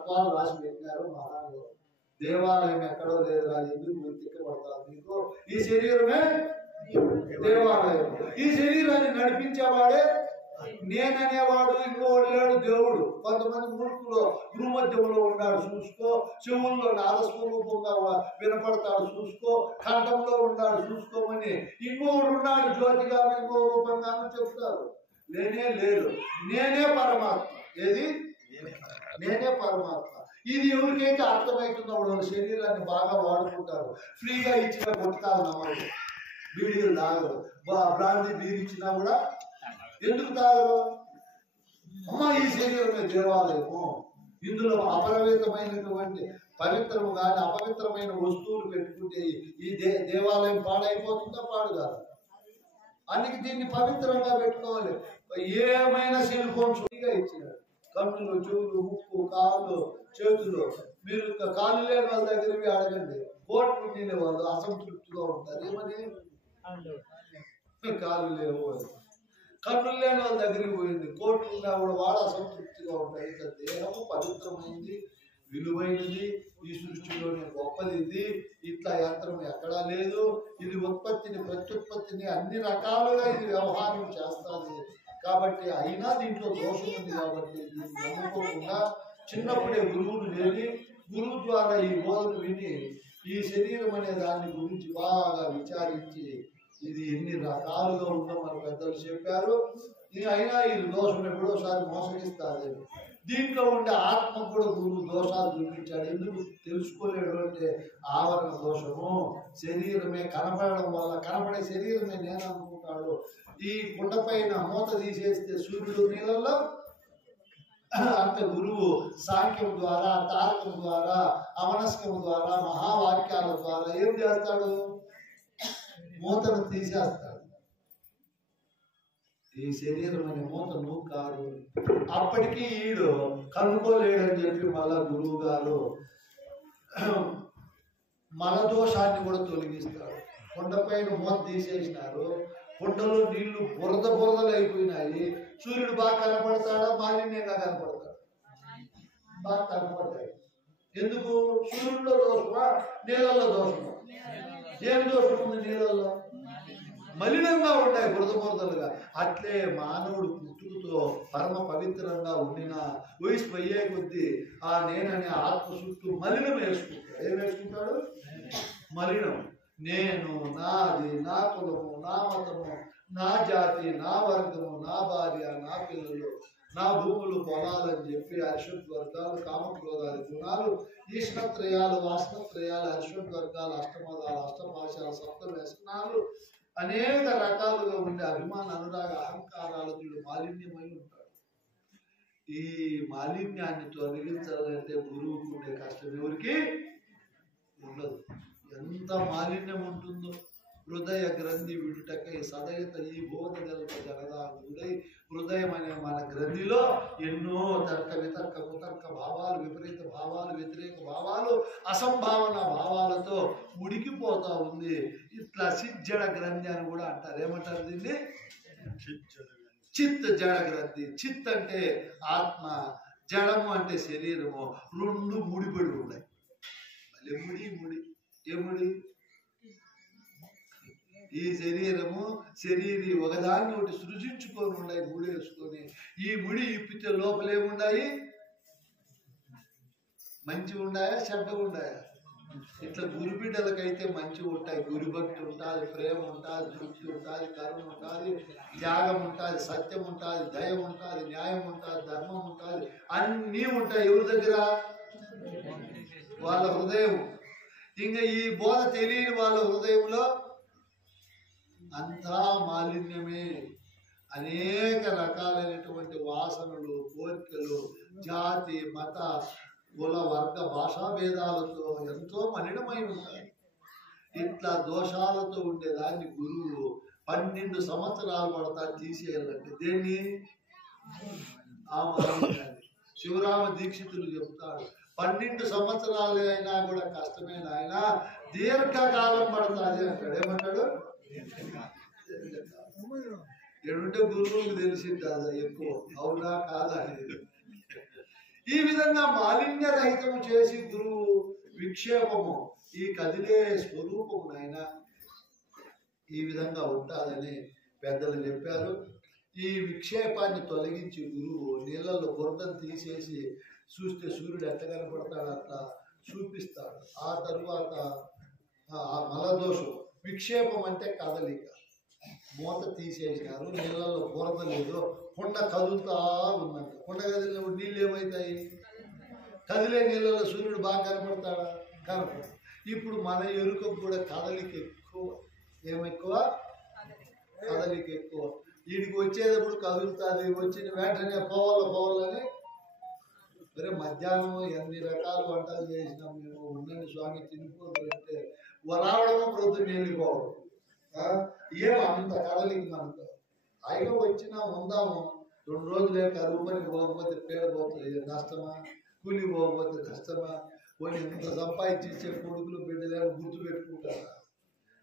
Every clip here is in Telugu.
తత్వాలు రాసి పెట్టినారు మహానుభావులు. దేవాలయం ఎక్కడో లేదురా, ఎందుకు వెతికబడతారు మీకు? ఈ శరీరమే దేవాలయం. ఈ శరీరాన్ని నడిపించేవాడే నేననేవాడు, ఇంకోడు లేడు దేవుడు. కొంతమంది మూర్ఖులు భూమధ్యంలో ఉన్నాడు చూసుకో, చెవుల్లో నాదస్వరూపంగా వినపడతాడు చూసుకో, కంఠంలో ఉన్నాడు చూసుకోమని ఇంకోడు ఉన్నాడు జ్యోతిగాను ఇంకో రూపంగాను చెప్తారు. నేనే లేదు, నేనే పరమాత్మ. ఏది? నేనే పరమాత్మ. ఇది ఎవరికైతే అర్థమవుతుందో వాళ్ళ శరీరాన్ని బాగా వాడుకుంటారు. ఫ్రీగా ఇచ్చిన కొట్టుతారు, నమ్మరు, బీడీలు తాగరు, బ్రాంతి బీర్ ఇచ్చినా కూడా ఎందుకు తాగరు? అమ్మ ఈ శరీరమే దేవాలయము, ఇందులో అపవిత్రమైనటువంటి పవిత్రము కానీ అపవిత్రమైన వస్తువులు పెట్టుకుంటే ఈ దేవాలయం పాడైపోతుందా? పాడు కాదు. అందుకే దీన్ని పవిత్రంగా పెట్టుకోవాలి. ఏమైనా సెల్ ఫోన్ ఫ్రీగా ఇచ్చినారు. కన్నులు, చెవులు, ముక్కు, కాళ్ళు, చేతులు. మీరు కాళ్ళు లేని వాళ్ళ దగ్గరవి అడగండి, కోట్లు నిండే వాళ్ళు అసంతృప్తిగా ఉంటారు. ఏమని? కాళ్ళు లేవు. కన్నులు లేని వాళ్ళ దగ్గరికి పోయింది, కోట్లు ఉన్నా కూడా వాడు అసంతృప్తిగా ఉంటాయి. ఇక దేహము పవిత్రమైంది, విలువైనది, ఈ సృష్టిలోనే గొప్పది. ఇది ఇట్లా యంత్రం ఎక్కడా లేదు. ఇది ఉత్పత్తిని, ప్రత్యుత్పత్తిని అన్ని రకాలుగా ఇది వ్యవహారం చేస్తుంది. కాబట్టి అయినా దీంట్లో దోషం ఉంది. కాబట్టి దీన్ని నమ్ముకోకుండా చిన్నప్పుడే గురువును చేరి గురువు ద్వారా ఈ బోధన విని ఈ శరీరం అనే దాని గురించి బాగా విచారించి ఇది ఎన్ని రకాలుగా ఉందో మన పెద్దలు చెప్పారు. అయినా ఇది దోషం ఎప్పుడోసారి మోసగిస్తుంది. దీంట్లో ఉండే ఆత్మ కూడా గురువు దోషాలు చూపించాడు. ఎందుకు తెలుసుకోలేడు అంటే ఆవరణ దోషము. శరీరమే కనపడడం వల్ల కనపడే శరీరమే నేను అనుకుంటాడు. ఈ కుండ పైన మూత తీసేస్తే సూర్యుడు నీళ్ళల్లో అంత గురువు సాంఖ్యం ద్వారా, తారకం ద్వారా, అమనస్కం ద్వారా, మహావాక్యాల ద్వారా ఏం చేస్తాడు? మూతను తీసేస్తాడు. ఈ శరీరం అనే మూత నువ్వు కాదు. అప్పటికీ ఈడు కనుక్కోలేడని చెప్పి మళ్ళా గురువు గారు మల దోషాన్ని కూడా తొలగిస్తాడు. కొండపైన మూత తీసేసినారు, కొండలో నీళ్లు బురద బురదలు అయిపోయినాయి. సూర్యుడు బాగా కనపడతాడా? మాలిన్యంగా కనపడతాడు. బాగా కనపడతాయి. ఎందుకు? సూర్యుడిలో దోషమా, నీళ్ళల్లో దోషమా? ఏం దోషం ఉంది నీళ్ళల్లో? మలినంగా ఉంటాయి, బురద బురదలుగా. అట్లే మానవుడు పుట్టుకతో పరమ పవిత్రంగా ఉండిన వయసు పోయే కొద్దీ ఆ నేననే ఆత్మ చుట్టూ మలినం వేసుకుంటాడు. ఏం వేసుకుంటాడు? మలినం. నేను, నాది, నా కులము, నా మతము, నా జాతి, నా వర్గము, నా భార్య, నా పిల్లలు, నా భూములు, పొలాలని చెప్పి అరిషడ్ వర్గాలు, కామక్రోధాలు, గుణాలు, ఈష్ణత్రయాలు, వాసనత్రయాలు, అరిషడ్ వర్గాలు, అష్టమదాలు, అష్టభాషాలు, సప్త వ్యసనాలు, అనేక రకాలుగా ఉండే అభిమాన, అనురాగ, అహంకారాలు వీళ్ళు మాలిన్యమై ఉంటారు. ఈ మాలిన్యాన్ని తొలగించాలంటే గురువుకు ఉండే కష్టం ఎవరికి ఉండదు. ఎంత మాలిన్యం ఉంటుందో. హృదయ గ్రంథి విడుటకై సదయత ఈ బోధ గల్ప జగదాగుడై. హృదయం అనే మన గ్రంథిలో ఎన్నో తర్క వితర్క కుతర్క భావాలు, విపరీత భావాలు, వ్యతిరేక భావాలు, అసంభావన భావాలతో ఉడికిపోతా ఉంది. ఇట్లా చిజ్జడ గ్రంథి అని కూడా అంటారు. ఏమంటారు దీన్ని? చిత్ జడ గ్రంథి. చిత్ అంటే ఆత్మ, జడము అంటే శరీరము. రెండు ముడిపడి ఉన్నాయి. మళ్ళీ ముడి ముడి ఏముడి? ఈ శరీరము, శరీరి ఒకదాన్ని ఒకటి సృజించుకొని ఉన్నాయి, ముడి వేసుకొని. ఈ ముడి ఇప్పితే లోపలేముండాయి? మంచి ఉండాయా, చెడ్డగా ఉండాయా? ఇట్లా గురుబిడ్డలకైతే మంచి ఉంటాయి. గురుభక్తి ఉంటుంది, ప్రేమ ఉంటుంది, తృప్తి ఉంటుంది, కరుణ ఉంటుంది, త్యాగం ఉంటుంది, సత్యం ఉంటుంది, దయ ఉంటుంది, న్యాయం ఉంటుంది, ధర్మం ఉంటుంది, అన్నీ ఉంటాయి. ఎవరి దగ్గర? వాళ్ళ హృదయం. ఇంకా ఈ బోధ తెలియని వాళ్ళ హృదయంలో అంతా మాలిన్యమే. అనేక రకాలైనటువంటి వాసనలు, కోరికలు, జాతి, మత, కుల, వర్గ, భాషా భేదాలతో ఎంతో మలినమై ఉంటాయి. ఇట్లా దోషాలతో ఉండేదాన్ని గురువు 12 సంవత్సరాలు పడతా తీసేయాలంటే. దేన్ని? ఆ మాలిన్యాన్ని. శివరామ దీక్షితులు చెప్తాడు, 12 సంవత్సరాలు అయినా కూడా కష్టమైన ఆయన దీర్ఘకాలం పడుతుంది అంటాడు. ఏమంటాడు? ఎడుంటే గురువుకు తెలిసింది కాదా ఎక్కువ, అవునా కాదా అనేది. ఈ విధంగా మాలిన్య రహితము చేసి గురువు విక్షేపము ఈ కదిలే స్వరూపము నాయన ఈ విధంగా ఉంటాదని పెద్దలు చెప్పారు. ఈ విక్షేపాన్ని తొలగించి గురువు నీళ్ళల్లో బురదను తీసేసి చూస్తే సూర్యుడు ఎట్లా కనపడతాడు అట్లా చూపిస్తాడు. ఆ తరువాత ఆ మలదోషం విక్షేపం అంటే కదలిక, మూత తీసేసినారు, నీళ్ళల్లో బురద లేదు, కుండ కదులుతా ఉందంట. కుండ కదిలినప్పుడు నీళ్ళు ఏమవుతాయి? కదిలే నీళ్ళలో సూర్యుడు బాగా కనపడతాడా? కనపడతాడు. ఇప్పుడు మన ఎరుకకు కూడా కదలిక ఎక్కువ. ఏమెక్కువ? కదలిక ఎక్కువ. వీడికి వచ్చేటప్పుడు కదులుతుంది, వచ్చిన వెంటనే పోవాలని మరి మధ్యాహ్నం ఎన్ని రకాల వంటలు చేసినాం మేము. ఉండండి స్వామి తినిపోతుంటే రావడము ప్రొద్దున వెళ్ళిపోవడం. ఏమో అంత కదలిక మనకు. అయినా వచ్చినా ఉందాము, 2 రోజులే కరువు పనికి పోకపోతే పేడపోతుంది నష్టమా, కూలి పోకపోతే నష్టమా, కొన్ని ఇంత సంపాదించే కొడుకులు బిడ్డలేమో గుర్తు పెట్టుకుంటారా?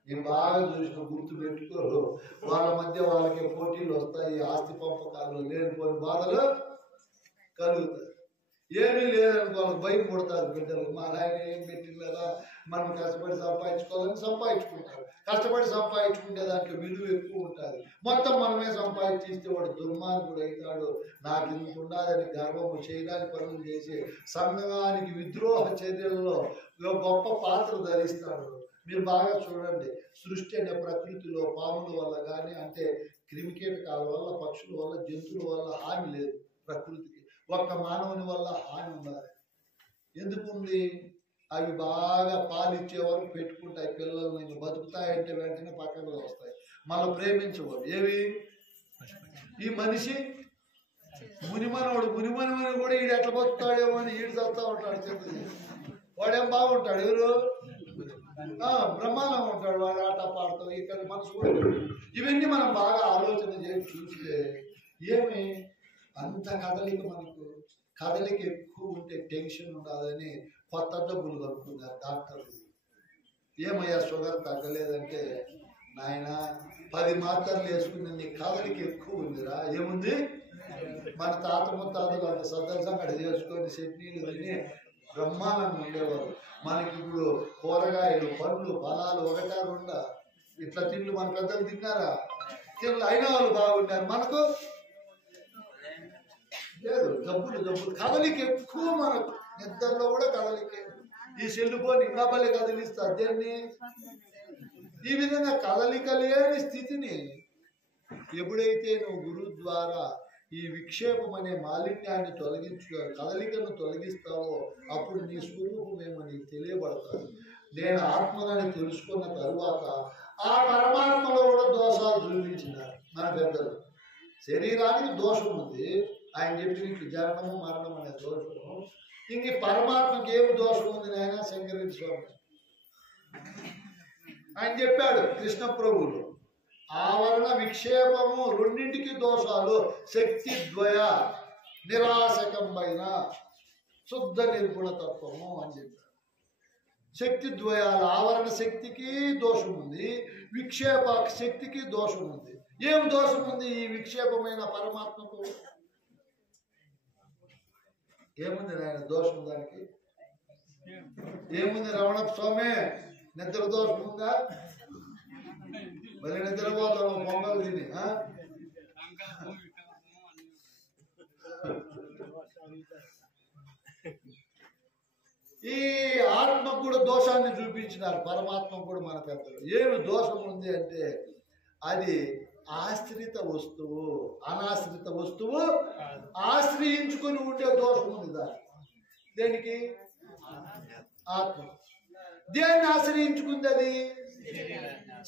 నేను బాగా చూసిన గుర్తు పెట్టుకోరు. వాళ్ళ మధ్య వాళ్ళకి పోటీలు వస్తాయి, ఆస్తి పంపకాలు, లేనిపోని బాధలు కలుగుతాయి. ఏమీ లేదనుకో వాళ్ళకి భయం కొడతారు బిడ్డలు. మా నాయన ఏం పెట్టింది కదా, మనం కష్టపడి సంపాదించుకోవాలని సంపాదించుకుంటారు. కష్టపడి సంపాదించుకుంటే దాంట్లో విలువ ఎక్కువ ఉంటుంది. మొత్తం మనమే సంపాదించిస్తే వాడు దుర్మార్గుడు అవుతాడు. నాకు ఇంత ఉండాలని గర్వము చేయడానికి పనులు చేసి సంఘానికి విద్రోహ చర్యల్లో గొప్ప పాత్ర ధరిస్తాడు. మీరు బాగా చూడండి, సృష్టి అనే ప్రకృతిలో పాముల వల్ల కానీ, అంటే క్రిమికీటకాల వల్ల, పక్షుల వల్ల, జంతువుల వల్ల హాని లేదు ప్రకృతికి. ఒక్క మానవుని వల్ల హాని ఉండాలి. ఎందుకుంది? అవి బాగా పాలిచ్చే వరకు పెట్టుకుంటాయి పిల్లల్ని, బతుకుతాయంటే వెంటనే పక్కకు వస్తాయి, మళ్ళీ ప్రేమించవు. ఏవి? ఈ మనిషి మునిమనోడు, మునిమని కూడా ఈడు ఎట్లా బతుకుతాడేమో అని ఈడు చదువుతూ ఉంటాడు. చెప్తుంది వాడేం బాగుంటాడు, ఎవరు బ్రహ్మాండంగా ఉంటాడు, వాడు ఆట పాడతాడు. ఇక్కడ మనసు కూడా ఇవన్నీ మనం బాగా ఆలోచన చేసి చూస్తే ఏమి అంత కదలిక, మనకు కదలిక ఎక్కువ ఉంటే టెన్షన్ ఉండాలని కొత్త డబ్బులు కనుక్కున్నారు డాక్టర్లు. ఏమయ్యా షుగర్ తగ్గలేదంటే, నాయన 10 మాత్రలు వేసుకున్న నీ కదలిక ఎక్కువ ఉందిరా. ఏముంది? మన తాత ముత్తాతలు అంత సద్దల సంగటి చేసుకొని చట్నీలు తిని బ్రహ్మాండంగా ఉండేవారు. మనకి ఇప్పుడు కూరగాయలు, పండ్లు, ఫలాలు 1 2 ఇట్లా తిండ్లు మన పెద్దలు తిన్నారా? తిండ్లు అయిన వాళ్ళు బాగున్నారు. మనకు లేదు, జబ్బులు. కదలిక ఎక్కువ మనకు. నిద్రలో కూడా కదలికే. ఈ సెల్లుపోని ఇంకా బలి కదిలిస్తారు దేన్ని? ఈ విధంగా కదలిక లేని స్థితిని ఎప్పుడైతే నువ్వు గురువు ద్వారా ఈ విక్షేపం అనే మాలిన్యాన్ని కదలికను తొలగిస్తావో అప్పుడు నీ స్వరూపమేమో నీకు తెలియబడతాడు. నేను ఆత్మని తెలుసుకున్న తరువాత ఆ పరమాత్మలో కూడా దోషాలు చూపించినారు మన పెద్దలు. శరీరానికి దోషం ఉంది, ఆయన చెప్పిన జననము మరణం అనే దోషము. ఇంక పరమాత్మకి ఏమి దోషం ఉంది నాయన? శంకరేశ్వర స్వామి ఆయన చెప్పాడు కృష్ణ ప్రభువులు, ఆవరణ విక్షేపము రెండింటికి దోషాలు. శక్తి ద్వయ నిరాశకమైన శుద్ధ నిర్గుణ తత్వము అని చెప్పాడు. శక్తి ద్వయాల ఆవరణ శక్తికి దోషం ఉంది, విక్షేప శక్తికి దోషం ఉంది. ఏం దోషం ఉంది ఈ విక్షేపమైన పరమాత్మకు? ఏముంది నాయన దోషం? దానికి ఏముంది? రమణ స్వామి, నిద్ర దోషం ఉందా? మరి నిద్రపోతాము పొంగలు తిని. ఈ ఆత్మకు కూడా దోషాన్ని చూపించినారు, పరమాత్మ కూడా మన పెద్దలు. ఏమి దోషం ఉంది అంటే అది ఆశ్రిత వస్తువు, అనాశ్రిత వస్తువు ఆశ్రయించుకొని ఉండే దోషం ఉంది దానికి. దేనికి? ఆత్మ. దేన్ని ఆశ్రయించుకుంది అది?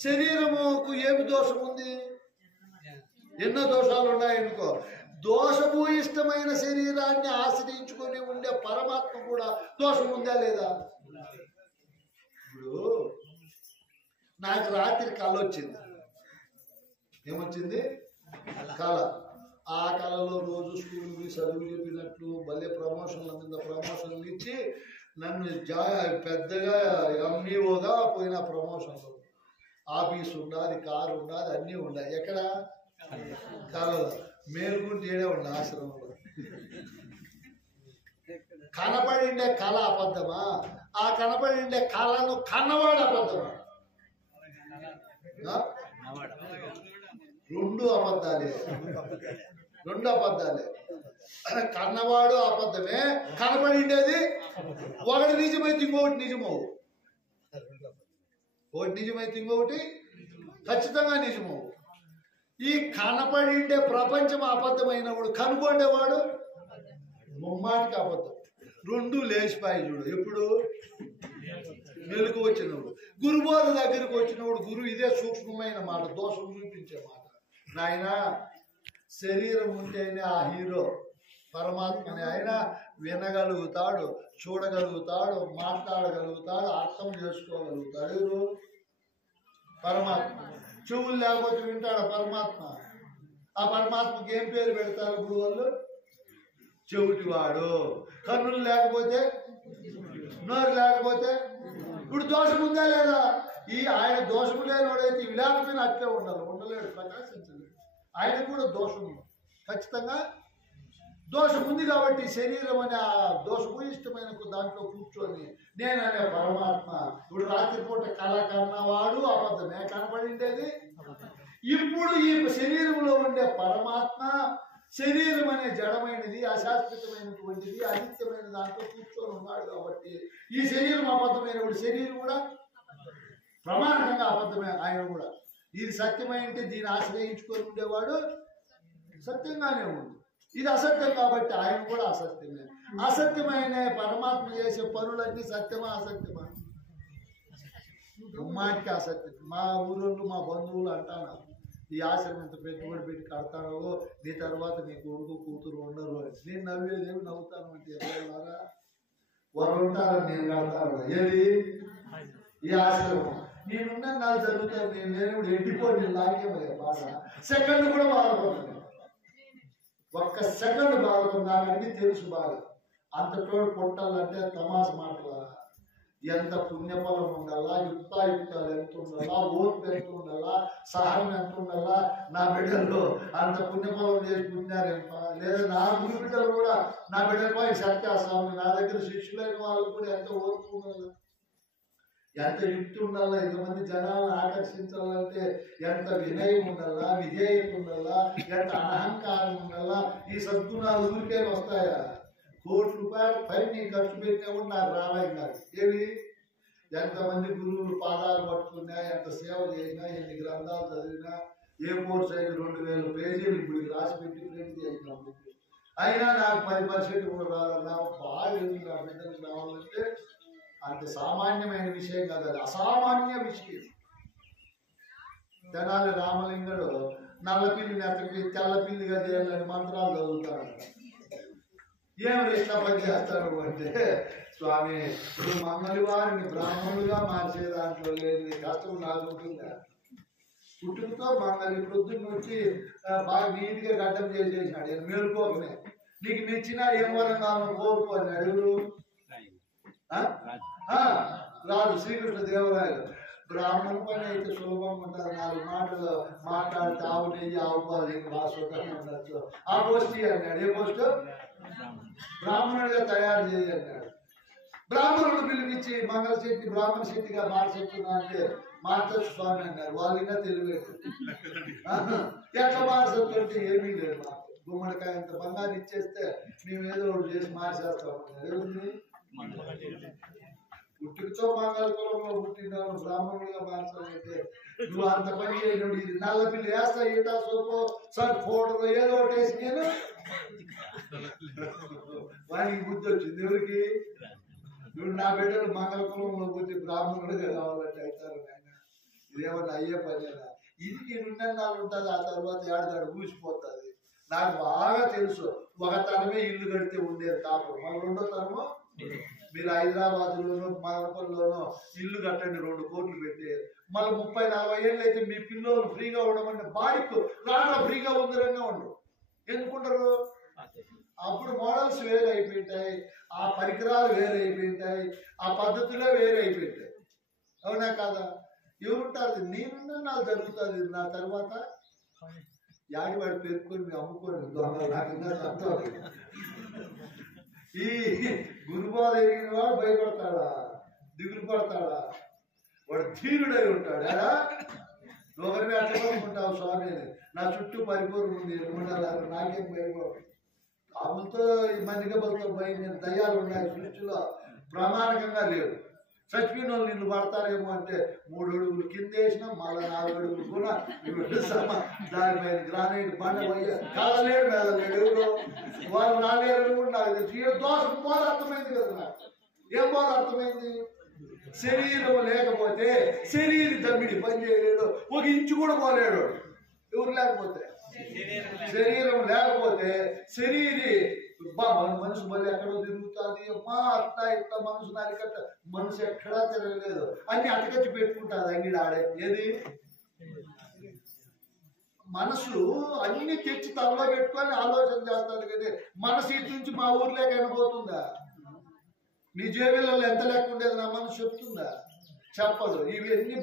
శరీరముకు ఏమి దోషం ఉంది? ఎన్నో దోషాలు ఉన్నాయనుకో. దోషభూయిష్టమైన శరీరాన్ని ఆశ్రయించుకొని ఉండే పరమాత్మ కూడా దోషం ఉందా లేదా? ఇప్పుడు నాకు రాత్రి కళ వచ్చింది. ఏమొచ్చింది? కళ. ఆ కళలో రోజు స్కూల్కి చదువు చెప్పినట్లు భలే ప్రమోషన్ల మీద ప్రమోషన్లు ఇచ్చి నన్ను పెద్దగా ఎంఈఓగా పోయిన ప్రమోషన్లు. ఆఫీస్ ఉండాలి, కారు ఉండాలి, అన్నీ ఉండాలి. ఎక్కడ? కళలో. మేలుకుంటేనే ఉండాలి ఆశ్రమంలో. కనపడిండే కళ అబద్ధమా? ఆ కనపడిండే కళను కన్నవాడు అబద్ధమా? రెండు అబద్ధాలే, రెండు అబద్ధాలే. కన్నవాడు అబద్ధమే, కనపడిండేది ఒకటి నిజమైతే ఇంకొకటి నిజమవు, ఒకటి నిజమైతే ఇంకొకటి ఖచ్చితంగా నిజమవు. ఈ కనపడిండే ప్రపంచం అబద్ధమైనప్పుడు కనుగొండేవాడు ముమ్మాటికి అబద్ధం. రెండు లేచిపోయి చూడు. ఎప్పుడు మెలకు వచ్చినప్పుడు, గురుబోధ దగ్గరికి వచ్చినప్పుడు గురువు ఇదే సూక్ష్మమైన మాట, దోషం చూపించే మాట. నాయన శరీరం ఉంటేనే ఆ హీరో పరమాత్మని. ఆయన వినగలుగుతాడు, చూడగలుగుతాడు, మాట్లాడగలుగుతాడు, అర్థం చేసుకోగలుగుతాడు. ఎవరు? పరమాత్మ. చెవులు లేకపోతే వింటాడు పరమాత్మ. ఆ పరమాత్మకి ఏం పేరు పెడతారు ఇప్పుడు వాళ్ళు? చెవిటివాడు. కన్నులు లేకపోతే, నోరు లేకపోతే, ఇప్పుడు దోషం ఉందా లేదా? ఈ ఆయన దోషము లేనివాడైతే విలాపమైన అట్లే ఉండాలి, ఉండలేడు, ప్రకాశించలేడు. ఆయనకు కూడా దోషం ఉంది, ఖచ్చితంగా దోషం ఉంది. కాబట్టి శరీరం అనే ఆ దోషభూయిష్టమైన దాంట్లో కూర్చొని నేననే పరమాత్మ ఇప్పుడు రాత్రిపూట కళ కన్నవాడు అబద్ధమే, కనబడిండేది. ఇప్పుడు ఈ శరీరంలో ఉండే పరమాత్మ శరీరం అనే జడమైనది, అశాశ్వతమైనటువంటిది, అనిత్యమైన దాంట్లో కూర్చొని ఉన్నాడు. కాబట్టి ఈ శరీరం అబద్ధమైనప్పుడు శరీరం కూడా ప్రమాణంగా అబద్ధమే. ఆయన కూడా ఇది సత్యమైంటే దీన్ని ఆశ్రయించుకొని ఉండేవాడు సత్యంగానే ఉంది. ఇది అసత్యం కాబట్టి ఆయన కూడా అసత్యమే. అసత్యమైన పరమాత్మ చేసే పనులన్నీ సత్యమా అసత్యమా? ముమ్మాటికి అసత్యం. మా ఊరోళ్ళు మా బంధువులు అంటాను, ఈ ఆశ్రమం ఇంత పెట్టుబడి పెట్టి కడతానో నీ తర్వాత నీ కొడుకు కూతురు ఉండరు అని. నేను నవ్వేదేమి నవ్వుతాను అంటే ఎవరైనా వాళ్ళు ఉంటారని నేను కడతాను. ఏది? ఈ ఆశ్రమం. నేనున్న నాకు జరుగుతాను, నేను లేనప్పుడు ఎండిపోయి లాగే మరి బాగా సెకండ్ కూడా బాధపడుతుంది. ఒక్క సెకండ్ బాధపడుతుంది. నాకు అన్ని తెలుసు బాగా. అంత తోడు పొట్టాలంటే తమాస మాటల. ఎంత పుణ్యఫలం ఉండాలా, యుక్తాయుక్తాలు ఎంత ఉండాలా, ఓర్పు ఎంత ఉండాలా, సహనం ఎంత ఉండాలా. నా బిడ్డల్లో అంత పుణ్యఫలం చేసుకున్నారెంత లేదా? నా గురు బిడ్డలు కూడా నా బిడ్డలపై సత్యాస్వామి, నా దగ్గర శిష్యులైన వాళ్ళు కూడా ఎంత ఓర్పు ఉండాలి, ఎంత యుక్తి ఉండాలా, ఇంతమంది జనాలను ఆకర్షించాలంటే ఎంత వినయం ఉండాలా, విధేయత ఉండాలా, ఎంత అహంకారం ఉండాలా. ఈ సద్గుణాలు ఊరికే వస్తాయా? ₹1,00,00,000 పైన నీ ఖర్చు పెట్టినా కూడా నాకు రావాలి కాదు. ఏవి? ఎంతమంది గురువులు పాదాలు పట్టుకున్నా, ఎంత సేవ చేసినా, ఎన్ని గ్రంథాలు చదివినా, A4 సైజు 2000 పేజీలు ఇప్పుడు రాసి పెట్టి ప్రింట్ చేసినాం. అయినా నాకు 10% కూడా రావాలి. నాకు బాగా నా బిడ్డలకు రావాలంటే అంత సామాన్యమైన విషయం కాదు, అది అసామాన్య విషయం. తెనాలి రామలింగుడు నల్లపిల్లిని అతనికి తెల్లపిల్లిగా చేయాలని మంత్రాలు చదువుతాడు. ఏమి ఇట్లా పని చేస్తాడు అంటే, స్వామి ఇప్పుడు మమ్మల్ని వారిని బ్రాహ్మణులుగా మార్చే దాంట్లో లేని కష్టం నాకు ఉంటుందా? పుట్టుకతో మమ్మల్ని ప్రొద్దున్న వచ్చి బాగా నీట్గా గడ్డం చేసేసినాడు. నేను మేలుకోకనే నీకు నచ్చిన ఏం వరం కావాలని కోరుకో అన్నాడు. ఎవరు? రాదు శ్రీకృష్ణ దేవరాయలు. బ్రాహ్మణ పని అయితే సులభంగా ఉంటుంది. 4 మాటలు మాట్లాడితే ఆవు నెయ్యి ఆవు పాలు బాగా సుఖంగా ఉండొచ్చు. ఆ పోస్ట్ అన్నాడు. ఏ పోస్ట్? బ్రాహ్మణుడిగా తయారు చేయి అన్నాడు. బ్రాహ్మణుడు పిలిపించి మంగళ శెట్టి బ్రాహ్మణ శెట్టిగా మార్చెట్టున్నా అంటే మార్చొచ్చు స్వామి అన్నారు. వాళ్ళైనా తెలియలేదు. ఎట్లా మార్చొచ్చుంటే ఏమీ లేదు. మాకు గుమ్మడికాయ అంత బంగారు ఇచ్చేస్తే మేము ఏదో ఒకటి చేసి మార్చేస్తామన్నారు. ఎవరిని? పుట్టుకతో మంగళ కులంలో పుట్టిన బ్రాహ్మణులుగా మార్చాలంటే నువ్వు అంత పని చేయను. ఇది నల్ల పిల్లి వేస్తా, ఈటా సోపు సార్ ఫోటో ఏదో ఒకటి వేసి నేను వానికి బుద్ధి వచ్చింది. ఎవరికి? నువ్వు నా బిడ్డలు మంగళ కులంలో పుట్టి బ్రాహ్మణుడిగా కావాలంటే అవుతారు. ఆయన ఇదేమన్నా అయ్యే పనేనా? ఇది నేను నాలుగు ఉంటుంది, ఆ తర్వాత ఏడాది ఊసిపోతుంది. నాకు బాగా తెలుసు. ఒక తరమే ఇల్లు కడితే ఉండేది కాపు, మళ్ళీ 2వ తరము మీరు హైదరాబాద్లోనూ మగపల్లిలోనూ ఇల్లు కట్టండి 2 కోట్లు పెట్టి, మళ్ళీ 30-40 ఏళ్ళు అయితే మీ పిల్లలు ఫ్రీగా ఉండమంటే బాడికు రాళ్ళ ఫ్రీగా ఉందరంగా ఉండరు. ఎందుకుంటారు? అప్పుడు మోడల్స్ వేరే అయిపోయింటాయి, ఆ పరికరాలు వేరే అయిపోయింటాయి, ఆ పద్ధతులే వేరే అయిపోయింటాయి. అవునా కాదా? ఎవరుంటారు? నేనున్నా నాకు జరుగుతుంది. నా తర్వాత యాడివాడు పేర్కొని అమ్ముకొని దొంగలు నాకు ఇంకా తప్పదు. ఈ గురుబోధ ఎరిగిన వాడు భయపడతాడా, దిగులు పడతాడా? వాడు ధీరుడై ఉంటాడు. ఎలా ఒకరిని అట్టపడుకుంటావు స్వామి అని, నా చుట్టూ పరిపూర్ణ ఉంది ఉండాలి, నాకేం భయపడు. ఆమెతో ఈ మనిగబలతో భయం దయ్యాలు ఉన్నాయి సృష్టిలో, ప్రామాణికంగా లేవు. చచ్చిపోయిన వాళ్ళు నిన్ను పడతారేమో అంటే 3 అడుగులు కింద వేసినా మళ్ళీ 4 అడుగులు కూడా దానిపైన గ్రానైట్ బండ పోయి కాలలేడు మెదలేడు ఎవరో వాళ్ళు రాలేరు కూడా నాకు తెలుసు. దోషం పోదు అర్థమైంది కదా నాకు. ఏం పోదు అర్థమైంది? శరీరం లేకపోతే శరీర దమ్మిడి పని చేయలేడు, 1 ఇంచు కూడా పోలేడు. ఎవరు లేకపోతే, శరీరం లేకపోతే శరీరి మనసు మళ్ళీ ఎక్కడో తిరుగుతుంది. అమ్మా అట్లా ఇట్లా మనసు నరికట్ట, మనసు ఎక్కడా తిరగలేదు, అన్ని అటకచ్చి పెట్టుకుంటుంది అంగిడి ఆడే. ఏది మనసు అన్ని తెచ్చి తలలో పెట్టుకొని ఆలోచన చేస్తుంది కదా. మనసు ఇటు నుంచి మా ఊర్లోకి అయిపోతుందా? నీ జేబులలో ఎంత లెక్క ఉండేది నా మనసు చెప్తుందా? చెప్పదు. ఇవన్నీ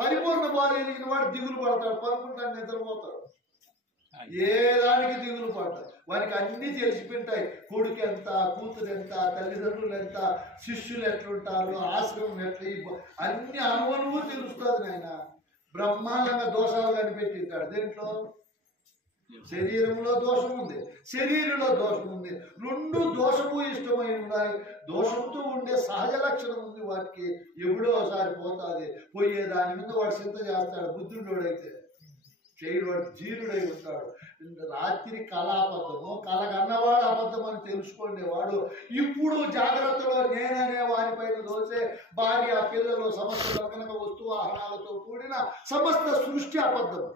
పరిపూర్ణ బాలేని వాడు దిగులు పడతాడు, పడుకుంటాడు, నిద్రపోతాడు. ఏ దానికి దిగులు పడతాడు. వారికి అన్ని తెలిసిపోయింటాయి. కొడుకు ఎంత, కూతురు ఎంత, తల్లిదండ్రులు ఎంత, శిష్యులు ఎట్లుంటారు, ఆశ్రమం ఎట్లా, అన్ని అనువనువు తెలుస్తుంది. ఆయన బ్రహ్మాండంగా దోషాలు కనిపెట్టింటాడు. దేంట్లో? శరీరంలో దోషం ఉంది, శరీరంలో దోషం ఉంది. 2 దోషము ఇష్టమై ఉన్నాయి. దోషంతో ఉండే సహజ లక్షణం ఉంది వాటికి. ఎప్పుడో ఒకసారి పోతుంది. పోయే దాని మీద వాడు చింత చేస్తాడు. బుద్ధుడోడైతే చేయడు, వాడు జీరుడై ఉంటాడు. రాత్రి కళ అబద్ధము, కళగన్నవాడు అబద్ధం అని తెలుసుకునేవాడు. ఇప్పుడు జాగ్రత్తలో నేననే వారిపైన దోసే భార్య, పిల్లలు, సమస్యలు, కనుక వస్తు వాహనాలతో కూడిన సమస్త సృష్టి అబద్ధం.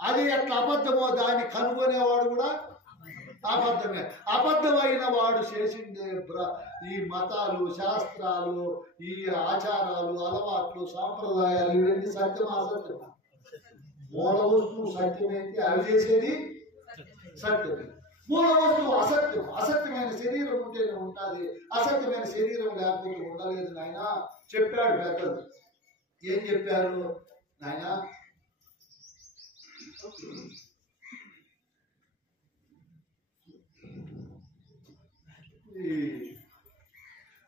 అది ఎట్లా అబద్ధమో దాన్ని కనుగొనేవాడు కూడా అబద్ధమే. అబద్ధమైన వాడు చేసిండే ఈ మతాలు, శాస్త్రాలు, ఈ ఆచారాలు, అలవాట్లు, సాంప్రదాయాలు ఇవన్నీ సత్యమా అసత్యమా? మూల వస్తువు సత్యమైతే అవి చేసేది సత్యమే. మూల వస్తువు అసత్యం. అసత్యమైన శరీరం ఉంటేనే ఉంటుంది, అసత్యమైన శరీరం లేకపోతే ఉండలేదు. నాయన చెప్పాడు పెద్దలు. ఏం చెప్పారు నాయన?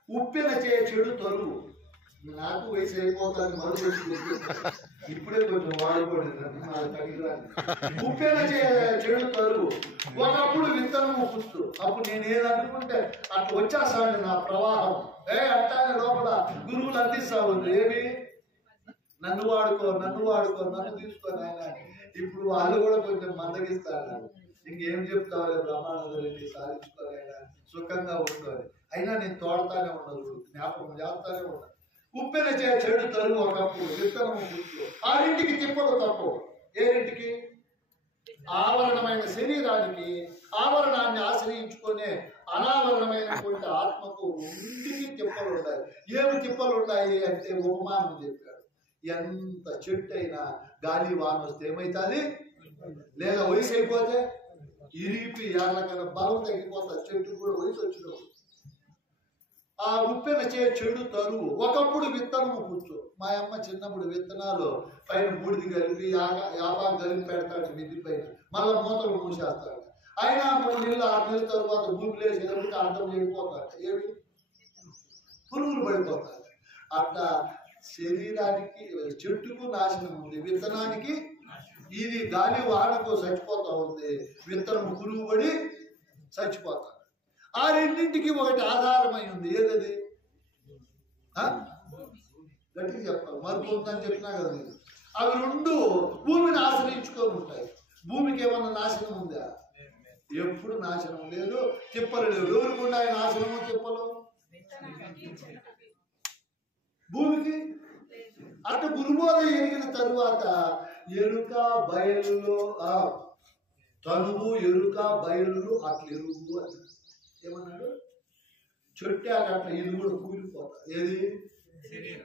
ఉప్పెన చే చెడు తరువు. నాకు వయసు అయిపోతుంది, మరో ఇప్పుడే కొంచెం వాడుకోండి. ఉప్పెన చే చెడు తరువు, ఒకప్పుడు విత్తనము పుస్తు. అప్పుడు నేనేదనుకుంటే అట్లా వచ్చేస్తాను నా ప్రవాహం. అంటానే లోపల గురువులు అందిస్తా ఉంది. ఏమి? నన్ను వాడుకో, నన్ను వాడుకో, నన్ను తీసుకొని ఆయన. ఇప్పుడు వాళ్ళు కూడా కొంచెం మందగిస్తారు. ఇంకేం చెప్తావాలి? బ్రహ్మానందరెడ్డి సాధించుకోలేనా, సుఖంగా ఉండాలి. అయినా నేను తోడతానే ఉండదు, జ్ఞాపకం చేస్తానే ఉన్నాను. ఉప్పెన చే చెడు తరువు, ఒకప్పుడు విత్తనము పుస్తు. 6 తిప్పలు తప్పు. ఏరింటికి? ఆవరణమైన శరీరానికి ఆవరణాన్ని ఆశ్రయించుకునే అనావరణమైనటువంటి ఆత్మకు 2 తిప్పలు ఉన్నాయి. ఏమి తిప్పలు ఉన్నాయి అంటే ఉపమానం చెప్పాడు. ఎంత చెట్టు అయినా గాలి వాన వస్తే ఏమవుతుంది? లేదా వయసు అయిపోతే ఇరిగిపోయి ఏళ్ళకన్నా బలం తగ్గిపోతుంది. చెట్టు కూడా వయసు వచ్చినప్పుడు. ఆ ఉప్పెన చే చెడు తరువు, ఒకప్పుడు విత్తనము కూర్చో. మా అమ్మ చిన్నప్పుడు విత్తనాలు పైన బూడిది కలిపి యాభా కలిపి పెడతాడు మిద్ది పైన, మళ్ళీ మూతలు మూసేస్తాడు. అయినా 3 నెలలు 6 నెలల తర్వాత భూమి లేచేటప్పుడు అర్థం వెళ్ళిపోతాడు. ఏమి? పురుగులు పడిపోతాడు. అట్లా శరీరానికి, చెట్టుకు నాశనం ఉంది, విత్తనానికి ఇది గాలి వానకు చచ్చిపోతా ఉంది, విత్తనం పురుగు పడి చచ్చిపోతాడు. ఆ 2కి ఒకటి ఆధారమై ఉంది. ఏదది? గట్టిగా చెప్పాలి, మరుపు ఉందని చెప్పినా కదా నేను. అవి 2 భూమిని ఆశ్రయించుకొని ఉంటాయి. భూమికి ఏమన్నా నాశనం ఉందా? ఎప్పుడు నాశనం లేదు, తిప్పలు లేవు. ఎవరికి ఉన్నాయి నాశనము, తిప్పలు? భూమికి. అటు గురుబోధ ఎరిగిన తరువాత ఎరుక బయలులో తనువు, ఎరుక బయలు అట్లా ఎరుగు అని ఏమన్నాడు? చుట్టాక అట్లా ఇది కూడా కూలిపోతా. ఏది?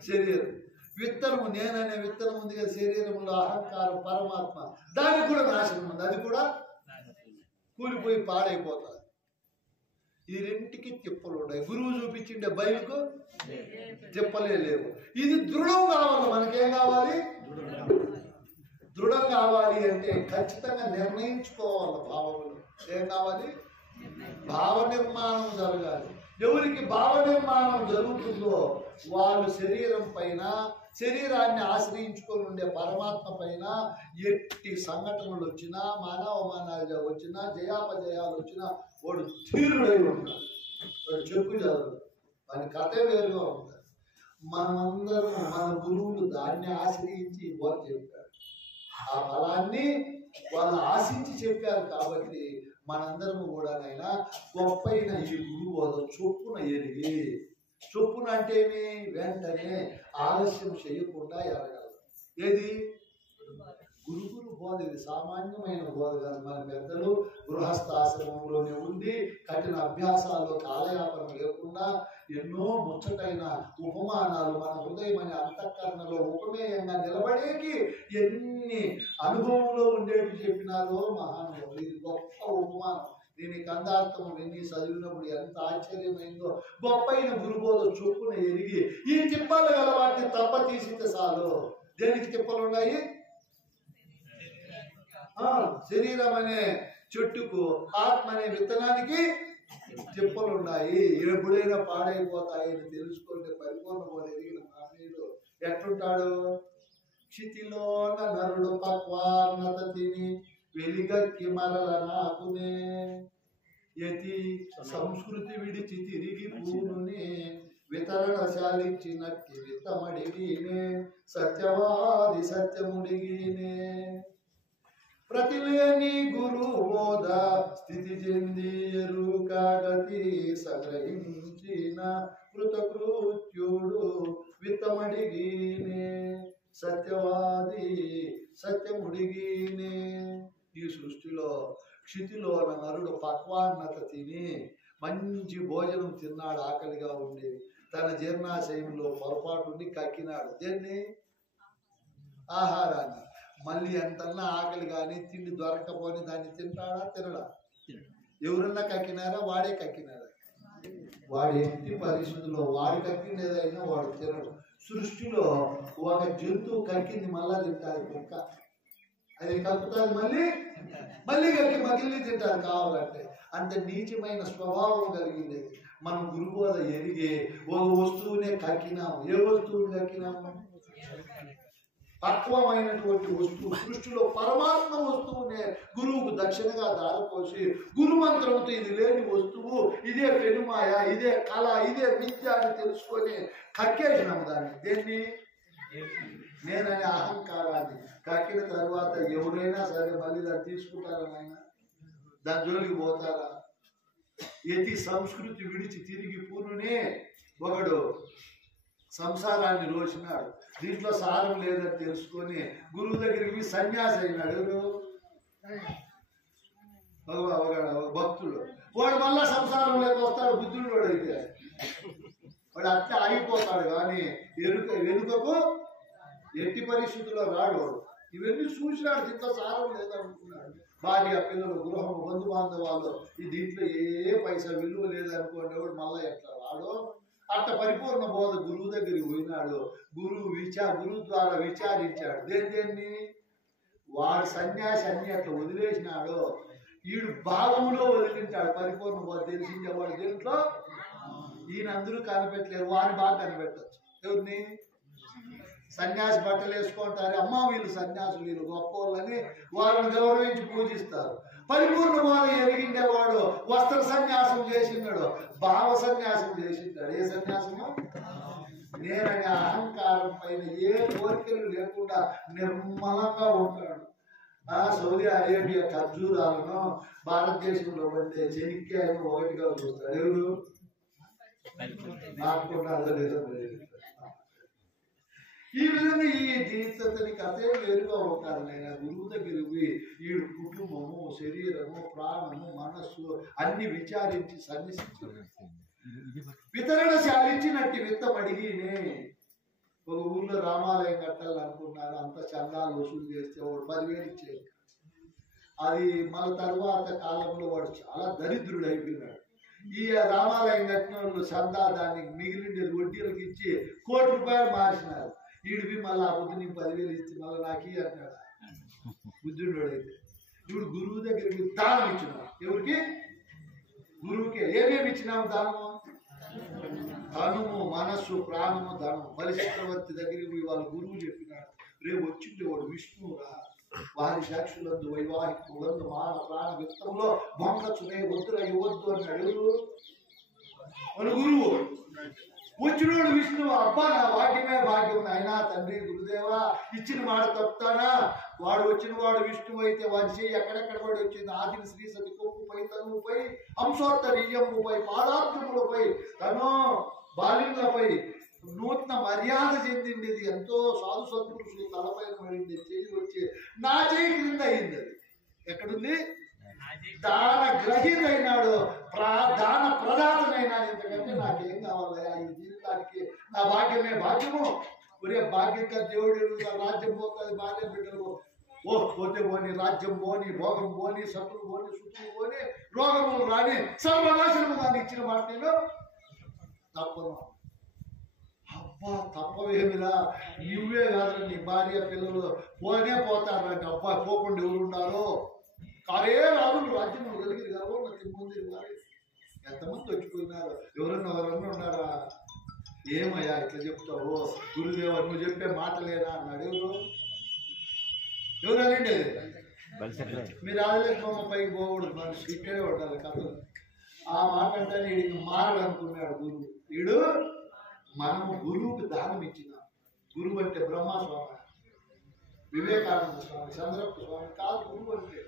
శరీరం. విత్తనము, నేననే విత్తనం ఉంది కదా శరీరంలో, అహంకారం, పరమాత్మ, దానికి కూడా నాశనం ఉంది. అది కూడా కూలిపోయి పాడైపోతుంది. ఈ 2కి తిప్పలు ఉన్నాయి. గురువు చూపించిండే బయలుకు తిప్పలే లేవు. ఇది దృఢం కావాలి. మనకేం కావాలి? దృఢం కావాలి అంటే ఖచ్చితంగా నిర్ణయించుకోవాలి భావములు. ఏం కావాలి? భావ నిర్మాణం జరగాలి. ఎవరికి భావ నిర్మాణం జరుగుతుందో వాళ్ళు శరీరం పైన, శరీరాన్ని ఆశ్రయించుకొని ఉండే పరమాత్మ పైన ఎట్టి సంఘటనలు వచ్చినా, మానవమానాలు వచ్చినా, జయాపజయాలు వచ్చినా వాడు తీరుడై ఉంటాడు. వాడు చెప్పు చదువు, వాడి కథ వేరుగా ఉంటుంది. మనమందరం మన గురువులు దాన్ని ఆశ్రయించి బోధ చెప్పారు. ఆ ఫలాన్ని వాళ్ళు ఆశించి చెప్పారు. కాబట్టి మనందరము కూడానైనా గొప్పైన ఈ గురువు బోధ చొప్పున ఎరిగి, చొప్పున అంటేమి వెంటనే ఆలస్యం చేయకుండా ఎరగలరు. ఏది గురు బోధ. ఇది సామాన్యమైన బోధ కాదు. మన పెద్దలు గృహస్థాశ్రమంలోనే ఉండి కఠిన అభ్యాసాల్లో కాలయాపన లేకుండా ఎన్నో ముచ్చటైన ఉపమానాలు మన హృదయం అనే అంతఃకరణలో ఉపమేయంగా నిలబడేకి ఎన్ని అనుభవంలో ఉండేవి చెప్పినారో మహానుభావులు. ఇది గొప్ప ఉపమానం. దీని కందార్థం విని చదివినప్పుడు ఎంత ఆశ్చర్యమైందో. గొప్పైన గురుబోధ చొప్పున ఎరిగి ఈ తిప్పలు గల వాటిని తప్ప తీసితే చాలు. దేనికి తిప్పలు ఉన్నాయి? శరీరం అనే చెట్టుకు, ఆత్మ అనే విత్తనానికి తిప్పలు ఉన్నాయి. ఎప్పుడైనా పాడైపోతాయని తెలుసుకుంటే పరిపూర్ణ బోధ ఎదిగిన మహనీయుడు ఎట్లుంటాడు? క్షితిలోన నరుడు పక్వాన్నత తిని వెలిగక్కి మరల నాకునే యతి సంస్కృతి విడిచి తిరిగి పూనునే వితరణశాలిచ్చినట్టి విత్తమడిగినే సత్యవాది సత్యముడిగినే ప్రతిలేని గురు బోధ స్థితి చెంది ఎరుకాగతి సంగ్రహించిన కృతకృత్యుడు విత్తమడిగినే సత్యవాది సత్యముడిగినే. ఈ సృష్టిలో క్షితిలో నరుడు పక్వాన్నత తిని మంచి భోజనం తిన్నాడు. ఆకలిగా ఉండి తన జీర్ణాశయంలో పొరపాటుని కక్కినాడు. దేన్ని? ఆహారాన్ని. మళ్ళీ ఎంతన్నా ఆకలి కానీ తిండి దొరకపోని దాన్ని తింటాడా? తినడా? ఎవరన్నా కక్కినారా? వాడే కక్కినాడా? వాడు ఎట్టి పరిస్థితుల్లో వాడు కక్కినదైనా వాడు తినడు. సృష్టిలో ఒక జంతువు కక్కింది మళ్ళా తింటారు. కుక్క అది కక్కుతుంది, మళ్ళీ కక్కి మగిలి తింటారు కావాలంటే. అంత నీచమైన స్వభావం కలిగింది. మనం గురుబోధ ఎరిగి ఒక వస్తువునే కక్కినాము. ఏ వస్తువుని కక్కినాము? పక్వమైనటువంటి వస్తువు. సృష్టిలో పరమాత్మ వస్తువునే గురువుకు దక్షిణగా దారిపోసి గురుమంత్రంతో ఇది లేని వస్తువు, ఇదే పెనుమాయ, ఇదే కళ, ఇదే విద్య అని తెలుసుకొని కక్కేసినాము దాన్ని. దేన్ని? నేననే అహంకారాన్ని. కక్కిన తర్వాత ఎవరైనా సరే మళ్ళీ దాన్ని తీసుకుంటారా? ఆయన దాని జోలికి పోతారా? యతి సంస్కృతి విడిచి తిరిగి పూనునే ఒకడు సంసారాన్ని రోసినాడు. దీంట్లో సారం లేదని తెలుసుకొని గురువు దగ్గరికి సన్యాసి అయినాడు. భక్తుడు వాడు మళ్ళా సంసారంలోకి వస్తాడు. బుద్ధుడు వాడు అయితే వాడు అట్లా ఆగిపోతాడు. కానీ వెనుకకు ఎట్టి పరిస్థితుల్లో రాడు వాడు. ఇవన్నీ చూసినాడు. దీంట్లో సారం లేదనుకున్నాడు. భార్య, పిల్లలు, గృహం, బంధు బాంధవాళ్ళు, ఈ దీంట్లో ఏ పైసా విలువ లేదనుకోండి వాడు మళ్ళా ఎట్లా రాడో అట్ట పరిపూర్ణ బోధ గురువు దగ్గరికి పోయినాడు. గురువు ద్వారా విచారించాడు. దేన్ని? వాడు సన్యాసి అన్ని అట్లా వదిలేసినాడు. వీడు భావంలో వదిలింటాడు. పరిపూర్ణ బోధ తెలిసిందే వాడు దేంట్లో. ఈయన అందరూ కనిపెట్టలేరు, వాడిని బాగా కనిపెట్టచ్చు. ఎవరిని? సన్యాసి బట్టలు వేసుకుంటారు. అమ్మ వీళ్ళు సన్యాసులు, వీళ్ళు గొప్పవాళ్ళని వాళ్ళని గౌరవించి పూజిస్తారు. పరిపూర్ణ బోధ ఎరిగిండేవాడు వస్త్ర సన్యాసం చేసినాడు, భావ సన్యాసం చేసింటాడు. ఏ సన్యాసము? నేననే అహంకారం పైన ఏ కోరికలు లేకుండా నిర్మలంగా ఉంటాడు. సౌదీ అరేబియా ఖర్జూరాలను భారతదేశంలో పండే చెనిక్కాయను ఒకటిగా చూస్తాడు. ఎవరు? నాకున్నారు. ఈ విధంగా ఈ దీక్షతని కథే వేరుగా ఉంటారు. ఆయన గురువు దగ్గరికి పోయి వీడు కుటుంబము, శరీరము, ప్రాణము, మనస్సు అన్ని విచారించి సన్నిసించు వితరణ శాలించినట్టు విత్తమడిగినే. ఒక ఊళ్ళో రామాలయం కట్టాలనుకున్నారు. అంత చందాలు వసూలు చేస్తే వాడు 10,000 ఇచ్చేది. అది మన తరువాత కాలంలో వాడు చాలా దరిద్రుడు అయిపోయినాడు. ఈ రామాలయం కట్టిన వాళ్ళు చందా దానికి మిగిలిండేది వడ్డీలకు ఇచ్చి 1 కోటి రూపాయలు మార్చినారు. వీడివి మళ్ళీ ఆ బుద్ధి నీకు 10,000 ఇచ్చి మళ్ళీ నాకు అంటాడు బుద్ధుడు. అయితే ఇప్పుడు గురువు దగ్గరికి దానం ఇచ్చినాడు. ఎవరికి? గురువుకే ఏమేమి ఇచ్చినాము దానము? ధనము, మనస్సు, ప్రాణము, ధనం. బలి చక్రవర్తి దగ్గరికి పోయి వాళ్ళ గురువు చెప్పినాడు, రేపు వచ్చింది వాడు విష్ణువురా, వారి సాక్షులందు వైవాహికులందు మాన ప్రాణ విత్తంలో బొంకచునే వద్దురా ఇవ్వద్దు అన్నాడు. మన గురువు వచ్చినోడు విష్ణువు. అబ్బా నా భాగ్యమే భాగ్యం అయినా తండ్రి గురుదేవా ఇచ్చిన మాట తప్పుతానా? వాడు వచ్చిన వాడు విష్ణువు అయితే వాడి చేయి ఎక్కడెక్కడ పడి వచ్చింది? ఆదిని శ్రీ సతి కొప్పుపై, తనువుపై, అంశోత్తరీయముపై, పాదాత్ములపై, తను బాలింలపై నూతన మర్యాద చెందింది. ఎంతో సాధు సత్పురుషులు తలపైన పడింది. చేయి వచ్చి నా చేయి క్రింద అయింది. అది ఎక్కడుంది? దాన గ్రహీత అయినాడు, దాన ప్రదాతమైనాడు. ఎందుకంటే నాకేం కావాలయా ఈ జీవితానికి? నా భాగ్యమే భాగ్యము. ఒరే భాగ్యంగా దేవుడు రాజ్యం పోతుంది, భార్య బిడ్డలు పోతే పోని, రాజ్యం పోని, భోగం పోని, శత్రువు పోని, శుద్ధులు పోని, రోగములు రాని, సర్వనాశనము కానీ ఇచ్చిన మాట నేను తప్పను. అబ్బా తప్పవేమిరా, నువ్వే కాదు నీ భార్య పిల్లలు పోనే పోతారంటే. అబ్బా పోకుండా ఎవరు ఉన్నారు? కారే రాజులు రాజ్యం కలిగి గర్వం ముందు ఎంతమంది వచ్చిపోయినారు? ఎవరన్నా ఉన్నారా? ఏమయ్యా ఇట్లా చెప్తావు గురుదేవ, నువ్వు చెప్పే మాటలేనా అన్నాడు. ఎవరు అనండి? మీరు ఆదిలేకమ్మ పైకి పోకూడదు, మనిషి ఇక్కడే ఉండాలి కథలు. ఆ మాట అంటే వీడికి మారడనుకున్నాడు గురువు. వీడు మనము గురువుకి దానం ఇచ్చిన. గురువు అంటే బ్రహ్మస్వామి, వివేకానంద స్వామి, చంద్రప్ప స్వామి కాదు. గురువు అంటే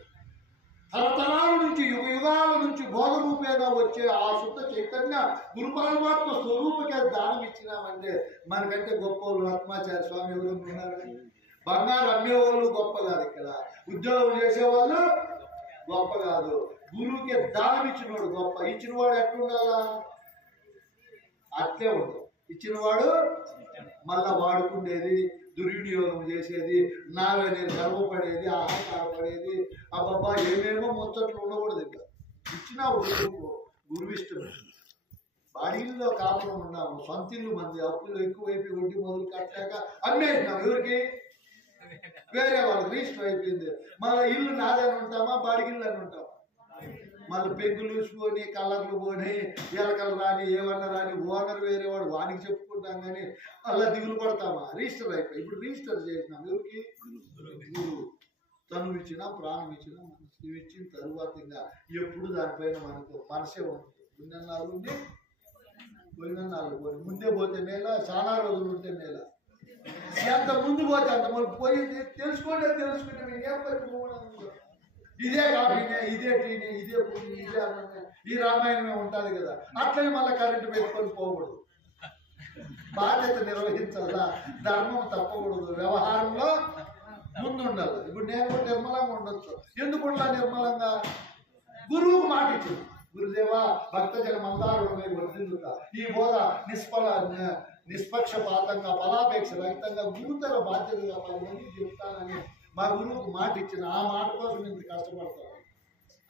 తరతరాల నుంచి, యుగ యుగాల నుంచి బోధరూపేగా వచ్చే ఆ శుద్ధ చైతన్య గురు పరమాత్మ స్వరూపకే దానం ఇచ్చినామంటే మనకంటే గొప్ప వాళ్ళు ఆత్మాచార్య స్వామి ఎవరు ఉన్నారు? బంగారు అమ్మేవాళ్ళు గొప్ప కాదు, ఇక్కడ ఉద్యోగం చేసేవాళ్ళు గొప్ప కాదు. గురువుకి దానం ఇచ్చినవాడు గొప్ప. ఇచ్చినవాడు ఎట్లుండాలా? అట్లే ఉండదు. ఇచ్చినవాడు మళ్ళా వాడుకుండేది, దుర్వినియోగం చేసేది, నావే నేను గర్వపడేది, అహంకారపడేది, అబ్బబ్బా ఏమేమో ముచ్చట్లు ఉండకూడదు. ఇంకా ఇచ్చినా గురువిష్టం. బాడీల్లో కాపురం ఉన్నాము, సొంత ఇల్లు మంది, అప్పులు ఎక్కువైపోయి వడ్డీ మొదలు కట్టలేక అమ్మేసినాం. ఎవరికి? వేరే వాళ్ళకి రిజిస్టర్ అయిపోయింది. మళ్ళీ ఇల్లు నాదని ఉంటామా, బాడిగిల్లు అని ఉంటామా? మళ్ళీ పెగ్గులు పోని, కలర్లు పోని, ఎలకలు రాని, ఏమన్నా రాని, ఓనర్ వేరే వాడు వానికి చెప్పుకుంటాం కానీ అలా దిగులు పడతామా? రిజిస్టర్ అయిపోయి ఇప్పుడు రిజిస్టర్ చేసినాం. ఎవరికి? గురువు. తను ఇచ్చినా, ప్రాణం ఇచ్చినా, మనసు ఇచ్చిన తరువాత ఇంకా ఎప్పుడు దానిపైన మనకు మనసే ఉంటుంది. పుణ్యన్నాళ్ళు ఉండి పుణ్యన్నాళ్ళు పోయి ముందే పోతే నేల, చాలా రోజులు ఉంటే నేల. ఎంత ముందు పోతే అంత మనం పోయి తెలుసుకుంటే ఏం పని? ఇదే కాఫీనే, ఇదే టీనే, ఇదే పుణ్యం, ఇదే అన్నమే, ఈ రామాయణమే ఉంటుంది కదా. అట్లనే మళ్ళీ కరెంటు పెట్టుకొని పోకూడదు. బాధ్యత నిర్వహించాలా, ధర్మం తప్పకూడదు, వ్యవహారంలో ముందుండాలి. ఇప్పుడు నేను కూడా నిర్మలంగా ఉండొచ్చు. ఎందుకు ఉండాలి నిర్మలంగా? గురువుకు మాట ఇచ్చింది. గురుదేవా భక్తజన మందారుడమై వర్ధిల్లుతా. ఈ బోధ నిష్పక్షపాతంగా, ఫలాపేక్ష రహితంగా, గురుతర బాధ్యతగా 10 మందికి చెప్తానని మా గురువుకు మాట ఇచ్చిన. ఆ మాట కోసం ఇంత కష్టపడతాను.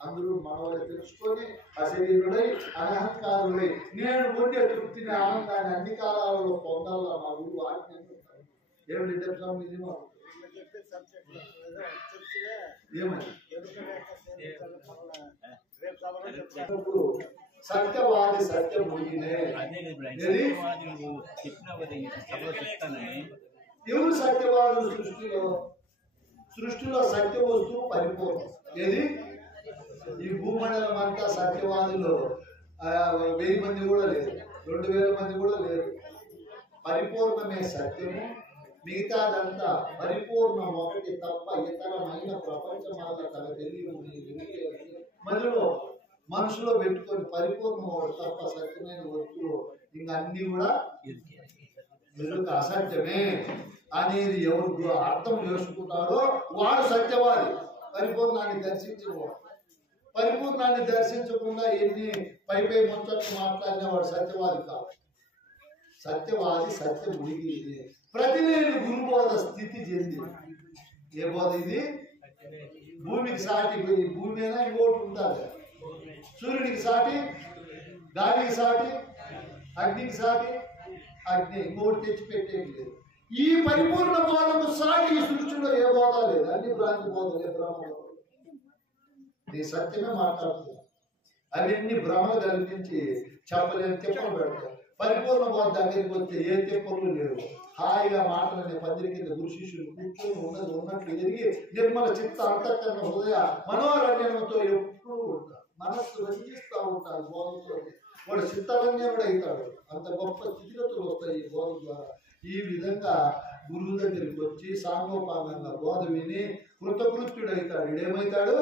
అందరూ మనవాళ్ళు తెలుసుకొని అశరీరుడై, అనహంకారుడై, నేను పొందే తృప్తిని, ఆనందాన్ని అన్ని కాలాలలో పొందాలా మా గురువు ఆజ్ఞ. ఏమిటి స్వామి ఏమని? సత్యవాది సత్యం ఎవరు సత్యవాదులు? సృష్టిలో సత్య వస్తువు పరిపూర్ణం. ఏది? ఈ భూమండలం అంతా సత్యవాదులు 1000 మంది కూడా లేరు, 2000 మంది కూడా లేరు. పరిపూర్ణమే సత్యము, మిగతాదంతా పరిపూర్ణం ఒకటి తప్ప ఇతరమైన ప్రపంచమాల తన తెలియదు. మధ్యలో మనసులో పెట్టుకొని పరిపూర్ణం ఒకటి తప్ప సత్యమైన వస్తువు ఇంకా అన్ని కూడా ఎదురు అసత్యమే అనేది ఎవరు అర్థం చేసుకుంటాడో వాడు సత్యవాది. పరిపూర్ణాన్ని దర్శించిన వాడు. పరిపూర్ణాన్ని దర్శించకుండా ఎన్ని పై ముచ్చట్లు మాట్లాడిన వాడు సత్యవాది కాదు. సత్యవాది సత్యం మునిగి ప్రతిలేని గురుబోధ స్థితి చెంది. ఏ బోధ ఇది? భూమికి సాటి భూమి అయినా ఇంకోటి ఉంటుంది. సూర్యుడికి సాటి గాలికి సాటి, అగ్నికి సాటి అగ్ని, ఇంకోటి తెచ్చిపెట్టేది లేదు. ఈ పరిపూర్ణ బోధకు సాటి ఈ సృష్టిలో ఏ బోధ లేదు. అన్ని భ్రాంతి బోధలే, బ్రహ్మ. నీ సత్యమే మాట్లాడుతుంది. అవన్నీ భ్రమలు కల్పించి చెప్పలేని తిప్పలు పెడతారు. పరిపూర్ణ బోధ దగ్గరికి వస్తే ఏ తిప్పలు లేవు. హాయిగా మాటలనే పందిరి కింద గురు శిష్యులు కూర్చొని ఉన్నది ఉన్నట్లు ఎదిగి నిర్మల చిత్త అంతఃకరణ హృదయ మనోరంజనంతో ఎప్పుడూ ఉంటారు. మనస్సు రంజిస్తూ ఉంటారు బోధతో. వాడు చిత్తరంజనుడు అవుతాడు. అంత గొప్ప స్థితిగతులు వస్తాయి ఈ బోధ ద్వారా. ఈ విధంగా గురువు దగ్గరికి వచ్చి సాంగోపాంగంగా బోధ విని కృతకృత్యుడవుతాడు. ఇడేమవుతాడు?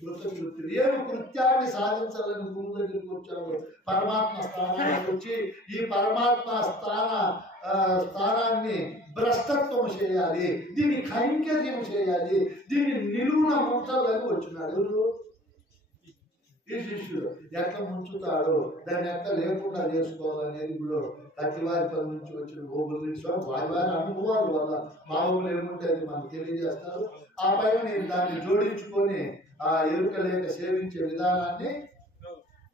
కృతకృత్యుడు. ఏమి కృత్యాన్ని సాధించాలని గురువు దగ్గరికి వచ్చాడు? పరమాత్మ స్థానానికి వచ్చి ఈ పరమాత్మ స్థానాన్ని భ్రష్టత్వం చేయాలి, దీన్ని కైంకర్యం చేయాలి, దీన్ని నిలువున ముంచాలని వచ్చినాడు. ఈ శిష్యుడు ఎట్లా ముంచుతాడు, దాన్ని ఎట్లా లేకుండా చేసుకోవాలనేది ఇప్పుడు కత్తివారిపల్లి నుంచి వచ్చిన గోగులు స్వామి వారి అనుభవాల వల్ల మామూలు ఏముంటే అది మనకు తెలియజేస్తారు. ఆ పైన నేను దాన్ని జోడించుకొని ఆ ఎరుక లేక సేవించే విధానాన్ని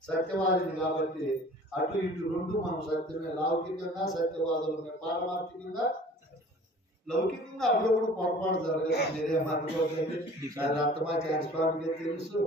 సత్యవాదిని కాబట్టి అటు ఇటు రెండు మనం సత్యమే. లౌకికంగా సత్యవాదులమే, పారమార్థికంగా లౌకికంగా అప్పుడప్పుడు పొరపాటు జరగదు. మీరేమనుకోకండి, అది అత్తమాచార్య స్వామికి తెలుసు.